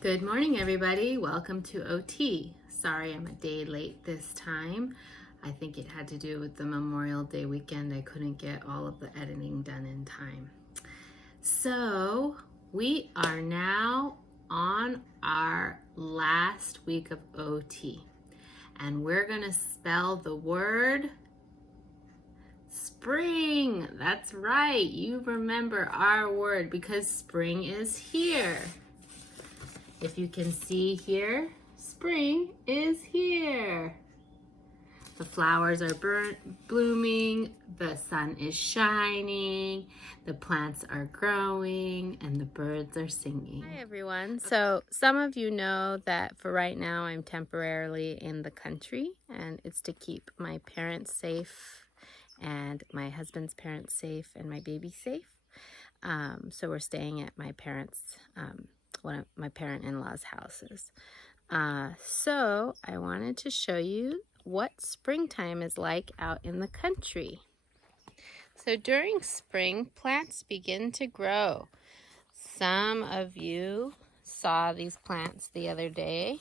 Good morning, everybody. Welcome to OT. Sorry I'm a day late this time. I think it had to do with the Memorial Day weekend. I couldn't get all of the editing done in time. So we are now on our last week of OT, and we're going to spell the word spring. That's right. You remember our word because spring is here. If you can see here, spring is here. The flowers are blooming, the sun is shining, the plants are growing, and the birds are singing. Hi everyone. So some of you know that for right now I'm temporarily in the country, and it's to keep my parents safe and my husband's parents safe and my baby safe. So we're staying at my parents' one of my parent-in-law's houses. So I wanted to show you what springtime is like out in the country. So during spring, plants begin to grow. Some of you saw these plants the other day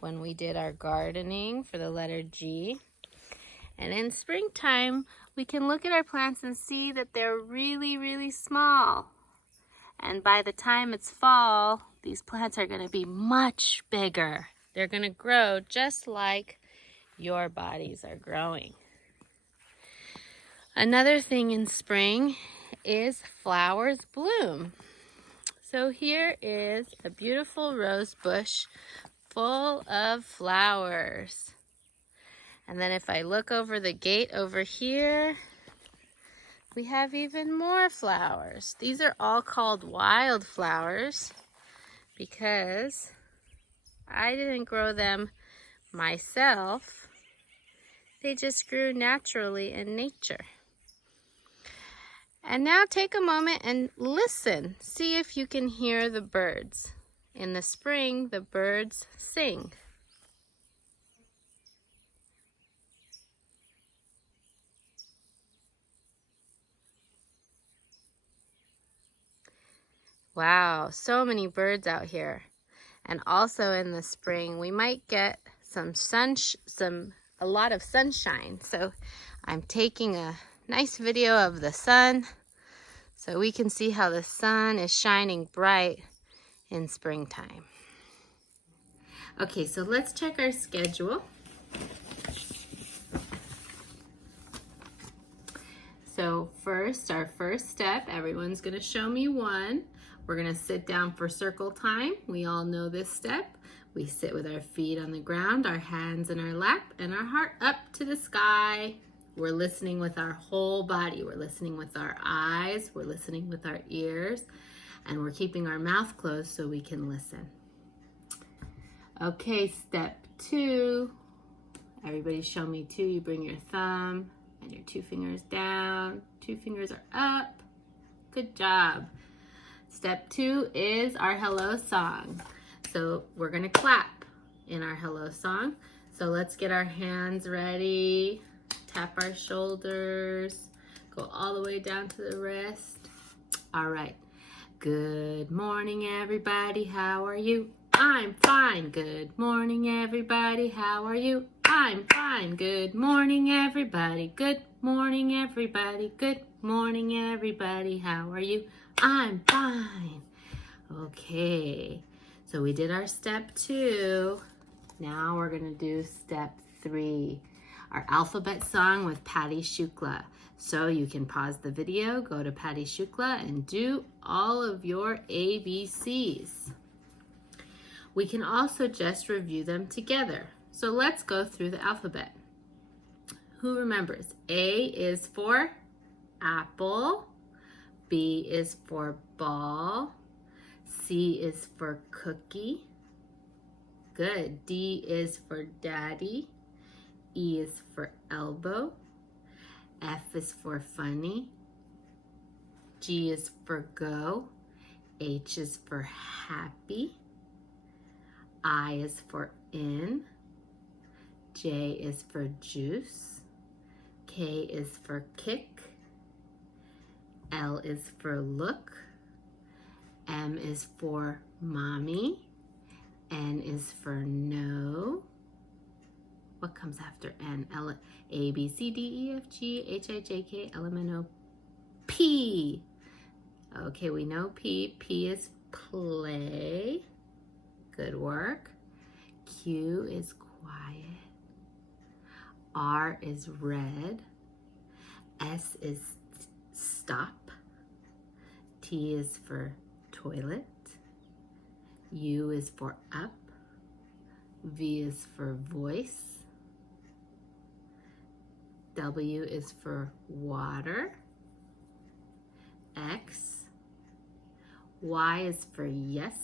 when we did our gardening for the letter G. And in springtime, we can look at our plants and see that they're really, really small. And by the time it's fall, these plants are going to be much bigger. They're going to grow just like your bodies are growing. Another thing in spring is flowers bloom. So here is a beautiful rose bush full of flowers. And then if I look over the gate over here, we have even more flowers. These are all called wildflowers because I didn't grow them myself. They just grew naturally in nature. And now take a moment and listen. See if you can hear the birds. In the spring, the birds sing. Wow, so many birds out here. And also in the spring, we might get a lot of sunshine. So I'm taking a nice video of the sun so we can see how the sun is shining bright in springtime. Okay, so let's check our schedule. So first, our first step, everyone's gonna show me one. We're gonna sit down for circle time. We all know this step. We sit with our feet on the ground, our hands in our lap, and our heart up to the sky. We're listening with our whole body. We're listening with our eyes, we're listening with our ears, and we're keeping our mouth closed so we can listen. Okay, step 2. Everybody show me 2. You bring your thumb and your 2 fingers down. 2 fingers are up. Good job. Step 2 is our hello song. So we're gonna clap in our hello song. So let's get our hands ready. Tap our shoulders. Go all the way down to the wrist. All right. Good morning, everybody. How are you? I'm fine. Good morning, everybody. How are you? I'm fine. Good morning, everybody. Good morning, everybody. Good morning, everybody. How are you? I'm fine. Okay, so we did our step 2. Now we're gonna do step 3, our alphabet song with Patty Shukla. So you can pause the video, go to Patty Shukla, and do all of your ABCs. We can also just review them together. So let's go through the alphabet. Who remembers? A is for apple. B is for ball. C is for cookie. Good. D is for daddy. E is for elbow. F is for funny. G is for go. H is for happy. I is for in. J is for juice. K is for kick. L is for look. M is for mommy. N is for no. What comes after N? A, B, C, D, E, F, G, H, I, J, K, L, M, N, O, P. Okay, we know P. P is play. Good work. Q is quiet. R is red. S is stop. T is for toilet. U is for up. V is for voice. W is for water. X. Y is for yes.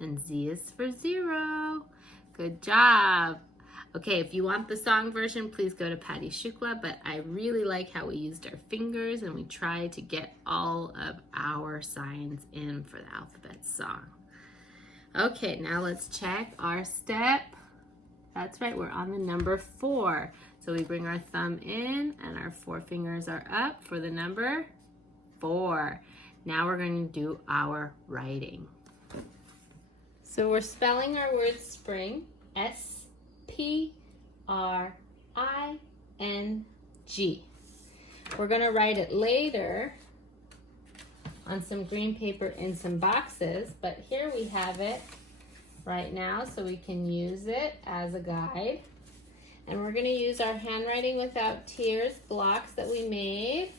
And Z is for 0. Good job. Okay, if you want the song version, please go to Patty Shukla, but I really like how we used our fingers and we tried to get all of our signs in for the alphabet song. Okay, now let's check our step. That's right, we're on the number 4. So we bring our thumb in and our 4 fingers are up for the number 4. Now we're going to do our writing. So we're spelling our word spring, S-P-R-I-N-G. We're going to write it later on some green paper in some boxes, but here we have it right now so we can use it as a guide. And we're going to use our handwriting without tears blocks that we made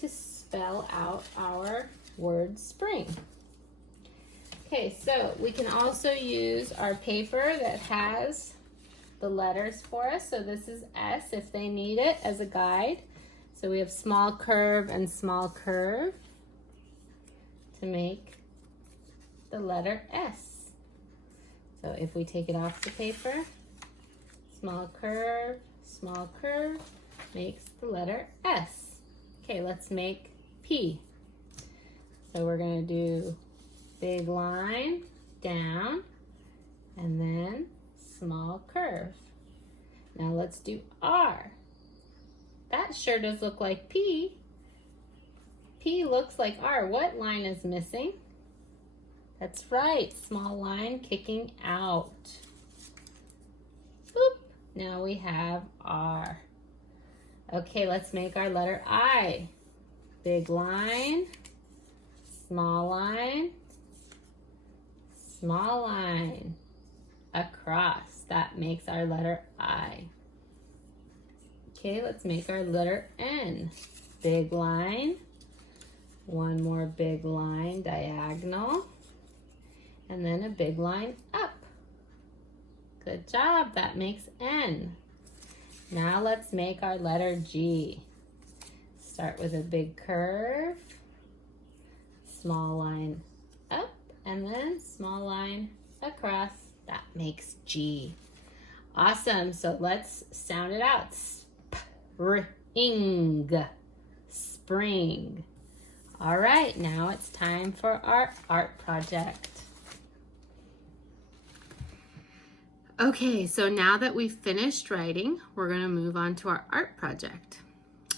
to spell out our word spring. Okay, so we can also use our paper that has the letters for us. So this is S if they need it as a guide. So we have small curve and small curve to make the letter S. So if we take it off the paper, small curve makes the letter S. Okay, let's make P. So we're going to do big line down and then small curve. Now let's do R. That sure does look like P. P looks like R. What line is missing? That's right, small line kicking out. Boop. Now we have R. Okay, let's make our letter I. Big line, small line, small line, across. That makes our letter I. Okay, let's make our letter N. Big line, one more big line diagonal, and then a big line up. Good job, that makes N. Now let's make our letter G. Start with a big curve, small line up, and then small line across. That makes G. Awesome, so let's sound it out. Spring, spring. All right, now it's time for our art project. Okay, so now that we've finished writing, we're going to move on to our art project.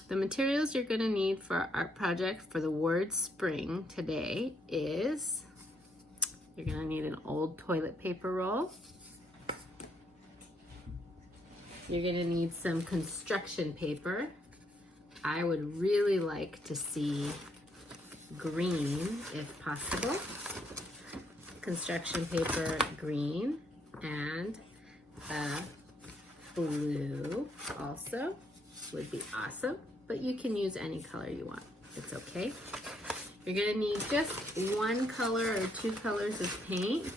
The materials you're going to need for our art project for the word spring today is, you're going to need an old toilet paper roll. You're going to need some construction paper. I would really like to see green if possible. Construction paper green and blue also would be awesome, but you can use any color you want. It's okay. You're gonna need just one color or two colors of paint.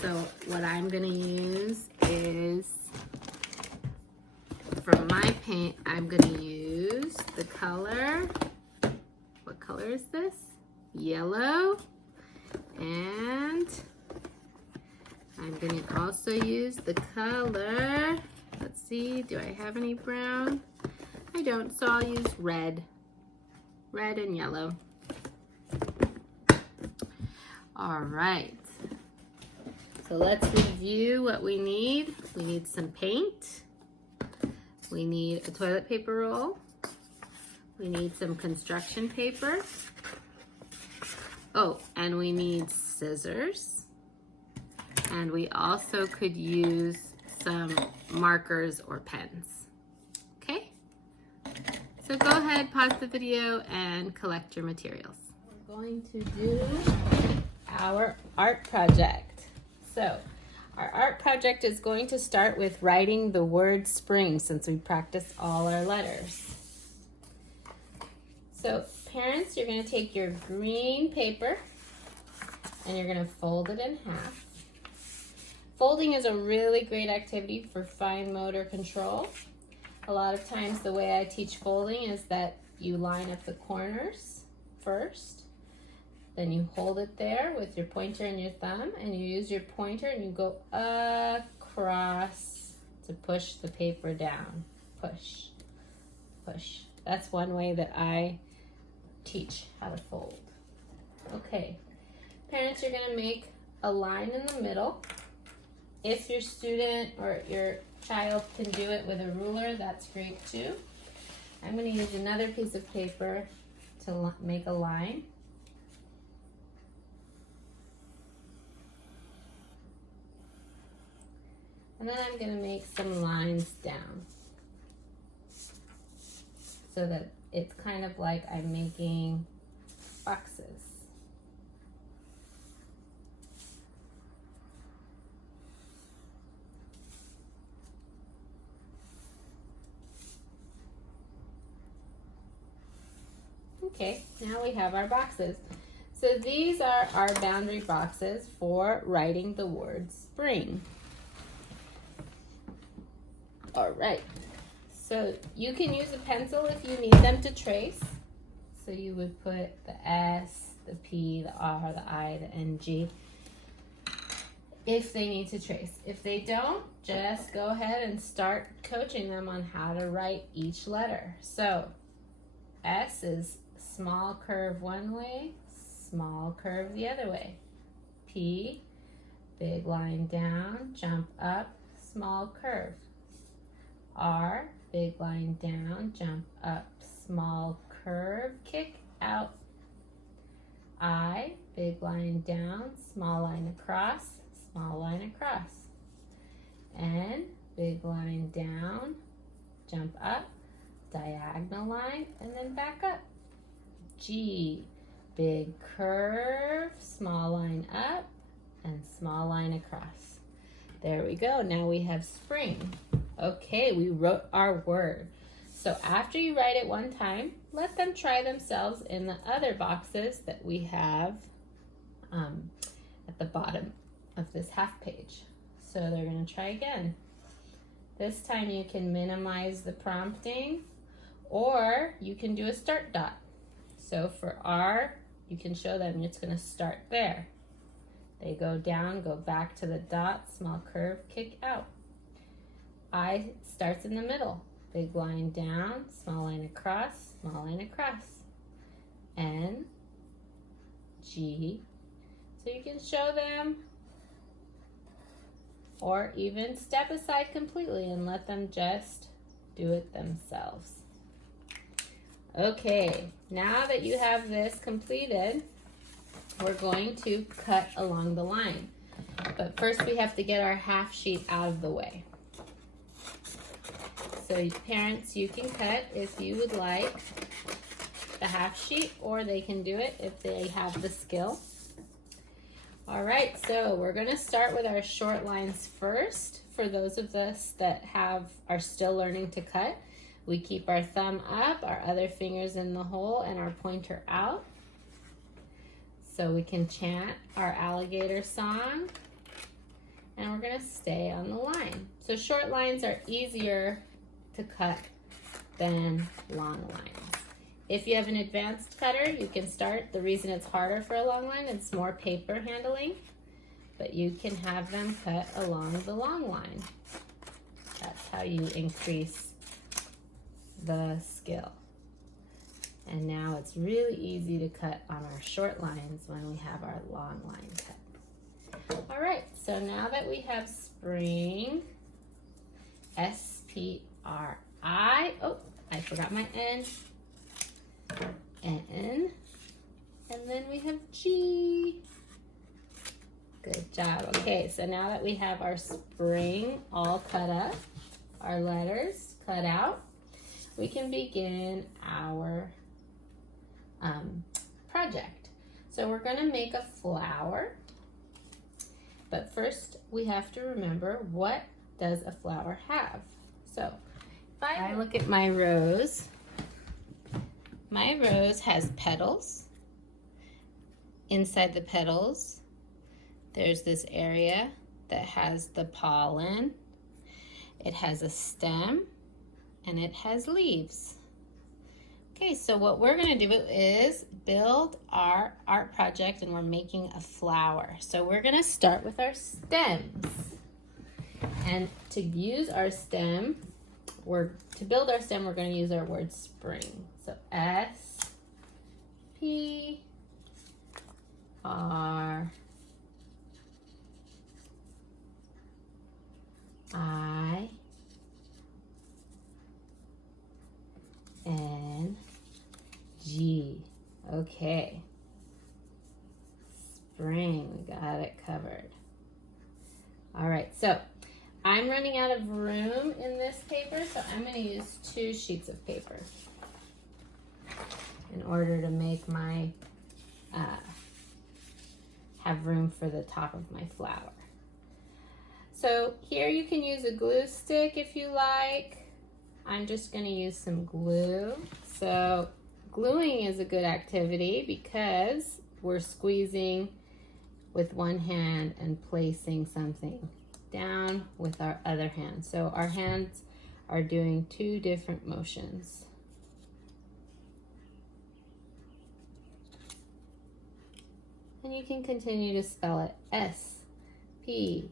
So what I'm gonna use is, for my paint, I'm gonna use the color, what color is this? Yellow. And I'm going to also use the color, let's see, do I have any brown? I don't, so I'll use red. Red and yellow. All right. So let's review what we need. We need some paint. We need a toilet paper roll. We need some construction paper. Oh, and we need scissors. And we also could use some markers or pens. Okay? So go ahead, pause the video, and collect your materials. We're going to do our art project. So our art project is going to start with writing the word spring, since we practiced all our letters. So parents, you're going to take your green paper and you're going to fold it in half. Folding is a really great activity for fine motor control. A lot of times the way I teach folding is that you line up the corners first, then you hold it there with your pointer and your thumb, and you use your pointer and you go across to push the paper down. Push, push. That's one way that I teach how to fold. Okay, parents, you're going to make a line in the middle. If your student or your child can do it with a ruler, that's great too. I'm going to use another piece of paper to make a line. And then I'm going to make some lines down so that it's kind of like I'm making boxes. Okay, now we have our boxes. So these are our boundary boxes for writing the word spring. All right, so you can use a pencil if you need them to trace. So you would put the S, the P, the R, the I, the NG, if they need to trace. If they don't, just go ahead and start coaching them on how to write each letter. So S is small curve one way, small curve the other way. P, big line down, jump up, small curve. R, big line down, jump up, small curve, kick out. I, big line down, small line across, small line across. N, big line down, jump up, diagonal line, and then back up. G, big curve, small line up, and small line across. There we go. Now we have spring. Okay, we wrote our word. So after you write it one time, let them try themselves in the other boxes that we have at the bottom of this half page. So they're going to try again. This time you can minimize the prompting, or you can do a start dot. So for R, you can show them it's going to start there. They go down, go back to the dot, small curve, kick out. I starts in the middle. Big line down, small line across, small line across. N, G. So you can show them, or even step aside completely and let them just do it themselves. Okay, now that you have this completed, we're going to cut along the line. But first we have to get our half sheet out of the way. So parents, you can cut if you would like the half sheet, or they can do it if they have the skill. All right, so we're gonna start with our short lines first. For those of us that are still learning to cut, we keep our thumb up, our other fingers in the hole, and our pointer out. So we can chant our alligator song, and we're gonna stay on the line. So short lines are easier to cut than long lines. If you have an advanced cutter, you can start. The reason it's harder for a long line, it's more paper handling, but you can have them cut along the long line. That's how you increase the skill. And now it's really easy to cut on our short lines when we have our long line cut. All right, so now that we have spring, S-P-R-I, oh, I forgot my N, N, and then we have G, Good job. Okay, so now that we have our spring all cut up, our letters cut out, we can begin our project. So we're going to make a flower, but first we have to remember, what does a flower have? So if I look at my rose has petals. Inside the petals, there's this area that has the pollen. It has a stem and it has leaves. Okay, so what we're gonna do is build our art project, and we're making a flower. So we're gonna start with our stems. And to use our stem, to build our stem, we're gonna use our word spring. So S-P-R-I-N-G. Okay. Spring, we got it covered. All right, so I'm running out of room in this paper, so I'm going to use 2 sheets of paper in order to make my, have room for the top of my flower. So here you can use a glue stick if you like. I'm just going to use some glue. So gluing is a good activity because we're squeezing with one hand and placing something down with our other hand. So our hands are doing 2 different motions. And you can continue to spell it S-P-R-I-N-G.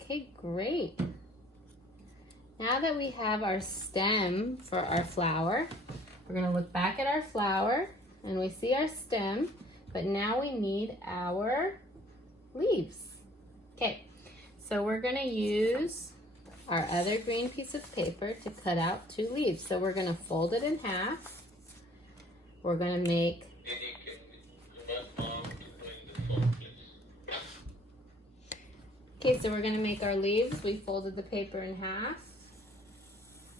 Okay, great. Now that we have our stem for our flower, we're going to look back at our flower and we see our stem, but now we need our leaves. Okay, so we're going to use our other green piece of paper to cut out 2 leaves. So we're going to fold it in half. We're going to make so we're going to make our leaves. We folded the paper in half,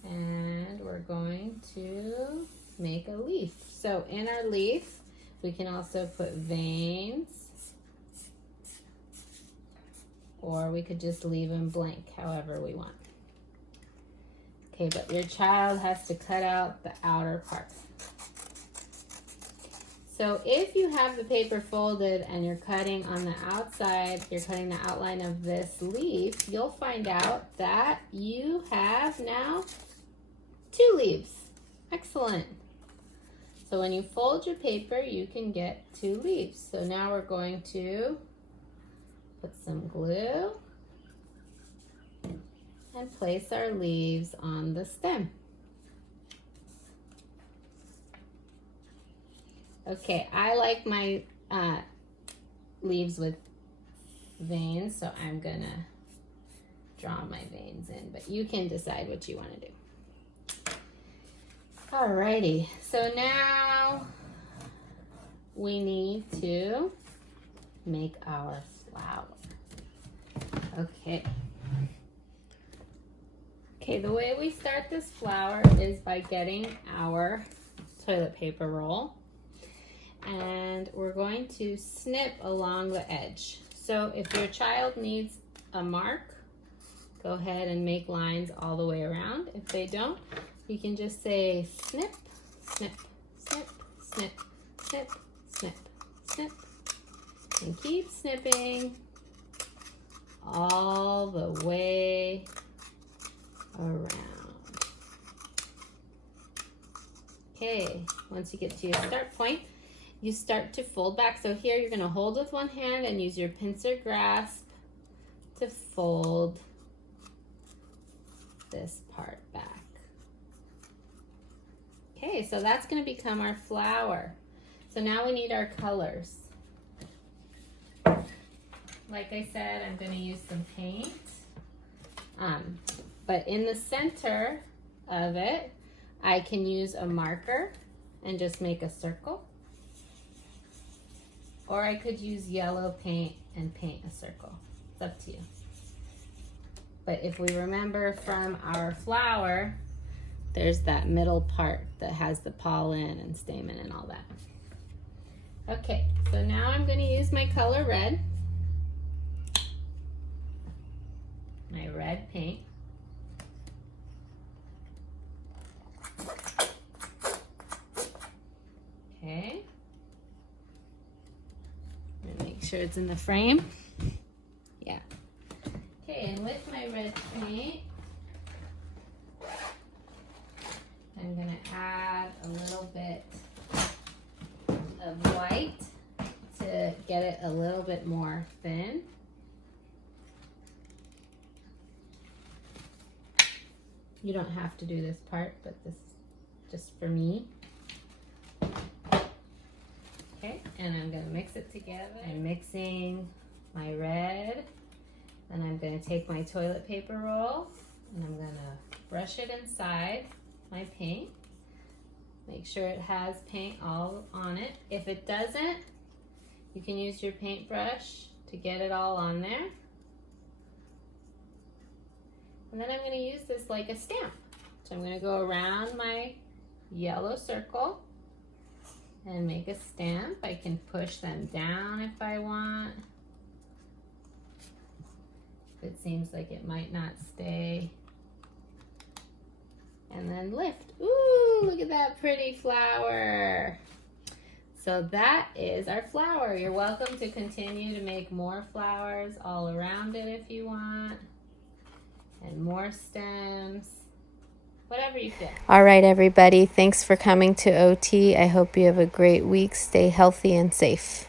and we're going to make a leaf. So in our leaf, we can also put veins, or we could just leave them blank, however we want. Okay, but your child has to cut out the outer parts. So if you have the paper folded and you're cutting on the outside, you're cutting the outline of this leaf, you'll find out that you have now 2 leaves. Excellent. So when you fold your paper, you can get 2 leaves. So now we're going to put some glue and place our leaves on the stem. Okay, I like my leaves with veins, so I'm gonna draw my veins in, but you can decide what you want to do. Alrighty, so now we need to make our flower. Okay, the way we start this flower is by getting our toilet paper roll, and we're going to snip along the edge. So if your child needs a mark, go ahead and make lines all the way around. If they don't, you can just say snip, snip, snip, snip, snip, snip, snip, and keep snipping all the way around. Okay, once you get to your start point, you start to fold back. So here you're going to hold with one hand and use your pincer grasp to fold this part back. Okay, so that's going to become our flower. So now we need our colors. like I said, I'm going to use some paint. But in the center of it, I can use a marker and just make a circle. Or I could use yellow paint and paint a circle. It's up to you. But if we remember from our flower, there's that middle part that has the pollen and stamen and all that. Okay, so now I'm going to use my color red. My red paint. Okay. Make sure it's in the frame. Yeah. Okay, and with my red paint, I'm going to add a little bit of white to get it a little bit more thin. You don't have to do this part, but this is just for me. Okay, and I'm going to mix it together. I'm mixing my red, and I'm going to take my toilet paper roll, and I'm going to brush it inside my paint. Make sure it has paint all on it. If it doesn't, you can use your paintbrush to get it all on there. And then I'm going to use this like a stamp. So I'm going to go around my yellow circle and make a stamp. I can push them down if I want. If it seems like it might not stay. And then lift. Ooh, look at that pretty flower. So that is our flower. You're welcome to continue to make more flowers all around it if you want. And more stems. Whatever you feel. All right, everybody. Thanks for coming to OT. I hope you have a great week. Stay healthy and safe.